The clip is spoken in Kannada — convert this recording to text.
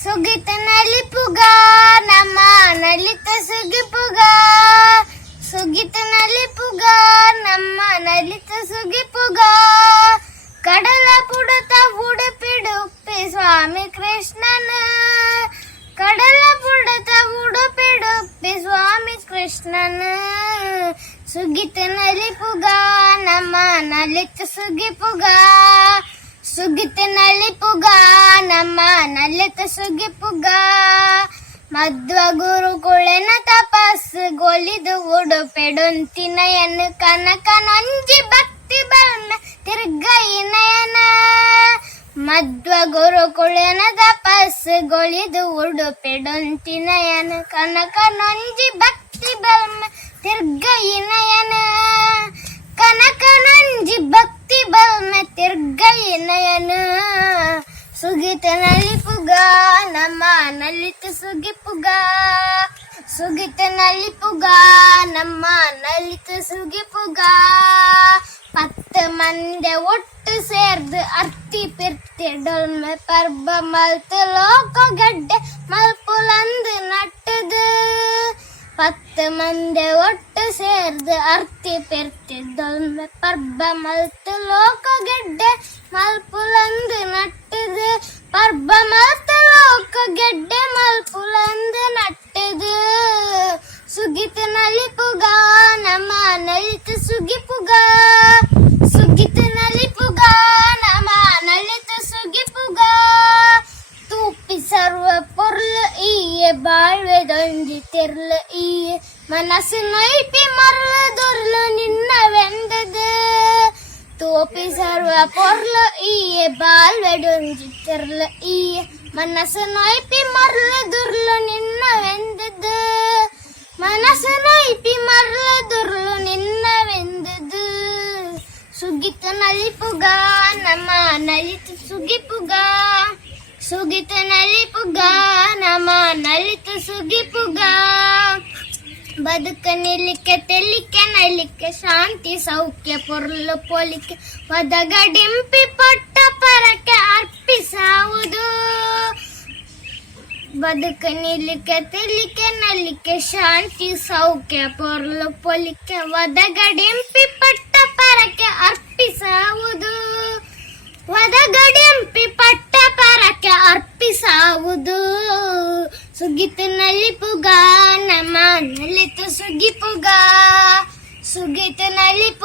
ಸುಗಿತ ನಲಿಪುಗ ನಮ್ಮ ನಲಿತ ಸುಗಿಪುಗ ಸುಗಿತ ನಲಿಪುಗ ನಮ್ಮ ನಲಿತ ಸುಗಿಪುಗ ಕಡಲ ಪುಡತ ಉಡುಪಿಡುಪ್ಪಿ ಸ್ವಾಮಿ ಕೃಷ್ಣನ ಕಡಲ ಪುಡತ ಉಡುಪಿಡುಪ್ಪಿ ಸ್ವಾಮಿ ಕೃಷ್ಣನ ಸುಗಿತ ನಲಿಪುಗ ನಮ್ಮ ನಲಿತ ಸುಗಿಪುಗ ಸುಗಿತ ನಲಿಪುಗ ನಮ್ಮ ನಲಿತ ಸುಗಿಪುಗ ಮಧ್ವ ಗುರುಕುಳೆನ ತಪಸ್ಸುಗೊಲಿದು ಉಡುಪೆಡೊಂತಿನಯನು ಕನಕ ನೊಂಜಿ ಭಕ್ತಿ ಬಲ್ಮ ತಿರ್ಗೈನಯನ ಮಧ್ವ ಗುರುಕುಳೆನ ತಪಸ್ಸುಗೊಲಿದು ಉಡುಪೆಡೊಂತಿನಯನು ಕನಕ ನೊಂಜಿ ಭಕ್ತಿ ಬಲ್ಮ ತಿರ್ಗೈನಯನ ಕನಕ ನೊಂಜಿ ಭಕ್ತಿ ಬಲ್ಮ ತಿರ್ಗೈನಯನ ಸುಗಿತ ನಲಿಪುಗ ನಮ್ಮ ನಲಿತ ಸುಗಿಪುಗ ಸುಗಿತ ನಲಿಪುಗ ನಮ್ಮ ನಲಿತ ಸುಗಿಪುಗ 10 ಮಂದಿ ಒಟ್ಟು ಸೇರ್ದು ಅರ್ತಿ ಪಿರ್ತಿ ಡೊಲ್ಮೆ ಪರ್ಬ ಮಲ್ತು ಲೋಕ ಗಡ್ಡೆ ಮಲ್ಪುಲಂದು ನಟ್ಟದು 10 ಮಂದಿ ಒಟ್ಟು ಸೇರ್ದು ಅರ್ತಿ ಪಿರ್ತಿ ಡೊಲ್ಮೆ ಪರ್ಬ ಮಲ್ತು ಲೋಕ ಗಡ್ಡೆ ಮಲ್ಪುಲಂದು ನಟ್ಟದು ಪರ್ಬ ಮಲ್ತು ಲೋಕ ಗೆಡ್ಡೆ ಮಲ್ಪುಲಂದು ನಟ್ಟದು ಸುಗಿತ ನಲಿಪುಗ ನಮ್ಮ ನಲಿತ ಸುಗಿಪುಗ ಸುಗಿತ ನಲಿಪುಗ ನಮ್ಮ ನಲಿತ ಸುಗಿಪುಗ ತೂಪಿ ಸರ್ವ ಪೊರ್ಲು ಈಯೆ ಬಾಳ್ವೆದೊಂಜಿ ತೆರ್ಲು ಈಯೆ ಮನಸ್ಸು ನೊಯ್ಪಿ ಮರ್ಲು ದೊರ್ಲು ನಿನ್ನ ವೆಂದದು ತೋಪಿ ಸರ್ವ ಪೊರ್ಲು ಈಯೆ ಬಾಳ್ವೆದೊಂಜಿ ತೆರ್ಲು ಈಯೆ ಮನಸ್ಸು ನೊಯ್ಪಿ ಮರ್ಲು ದುರ್ಲು ನಿನ್ನ ವೆಂದದು ಮನಸ್ಸು ನೊಯ್ಪಿ ಮರ್ಲು ದುರ್ಲು ನಿನ್ನ ವೆಂದದು ಸುಗಿತ ನಲಿಪುಗ ನಮ್ಮ ನಲಿತ ಸುಗಿಪುಗ ಸುಗಿತ ನಲಿಪುಗ ನಮ್ಮ ನಲಿತ ಸುಗಿಪುಗ ಬದುಕ ನಿಲಿಕೆ ತೆಲಿಕೆ ನಲಿಕೆ ಶಾಂತಿ ಸೌಖ್ಯ ಪೊರ್ಲು ಪೊಲಿಕೆ ಒದಗಡಿಂಪಿ ಪಟ್ಟ ಪರಕ್ಕೆ ಅರ್ಪಿಸಾವುದು ಬದುಕ ನಿಲಿಕೆ ತೆಲಿಕೆ ನಲಿಕೆ ಶಾಂತಿ ಸೌಖ್ಯ ಪೊರ್ಲು ಪೊಲಿಕೆ ಒದಗಡಿಂಪಿ ಪಟ್ಟ ಪರಕ್ಕೆ ಅರ್ಪಿಸಾವುದು ಒದಗಡಿಂಪಿ ಪಟ್ಟ ಪರಕ್ಕೆ ಅರ್ಪಿಸಾವುದು ಸುಗಿತ ನಲಿಪುಗ ನಮ್ಮ ನಲಿತ ಸುಗಿಪುಗ ಸುಗಿತ ನಲಿಪುಗ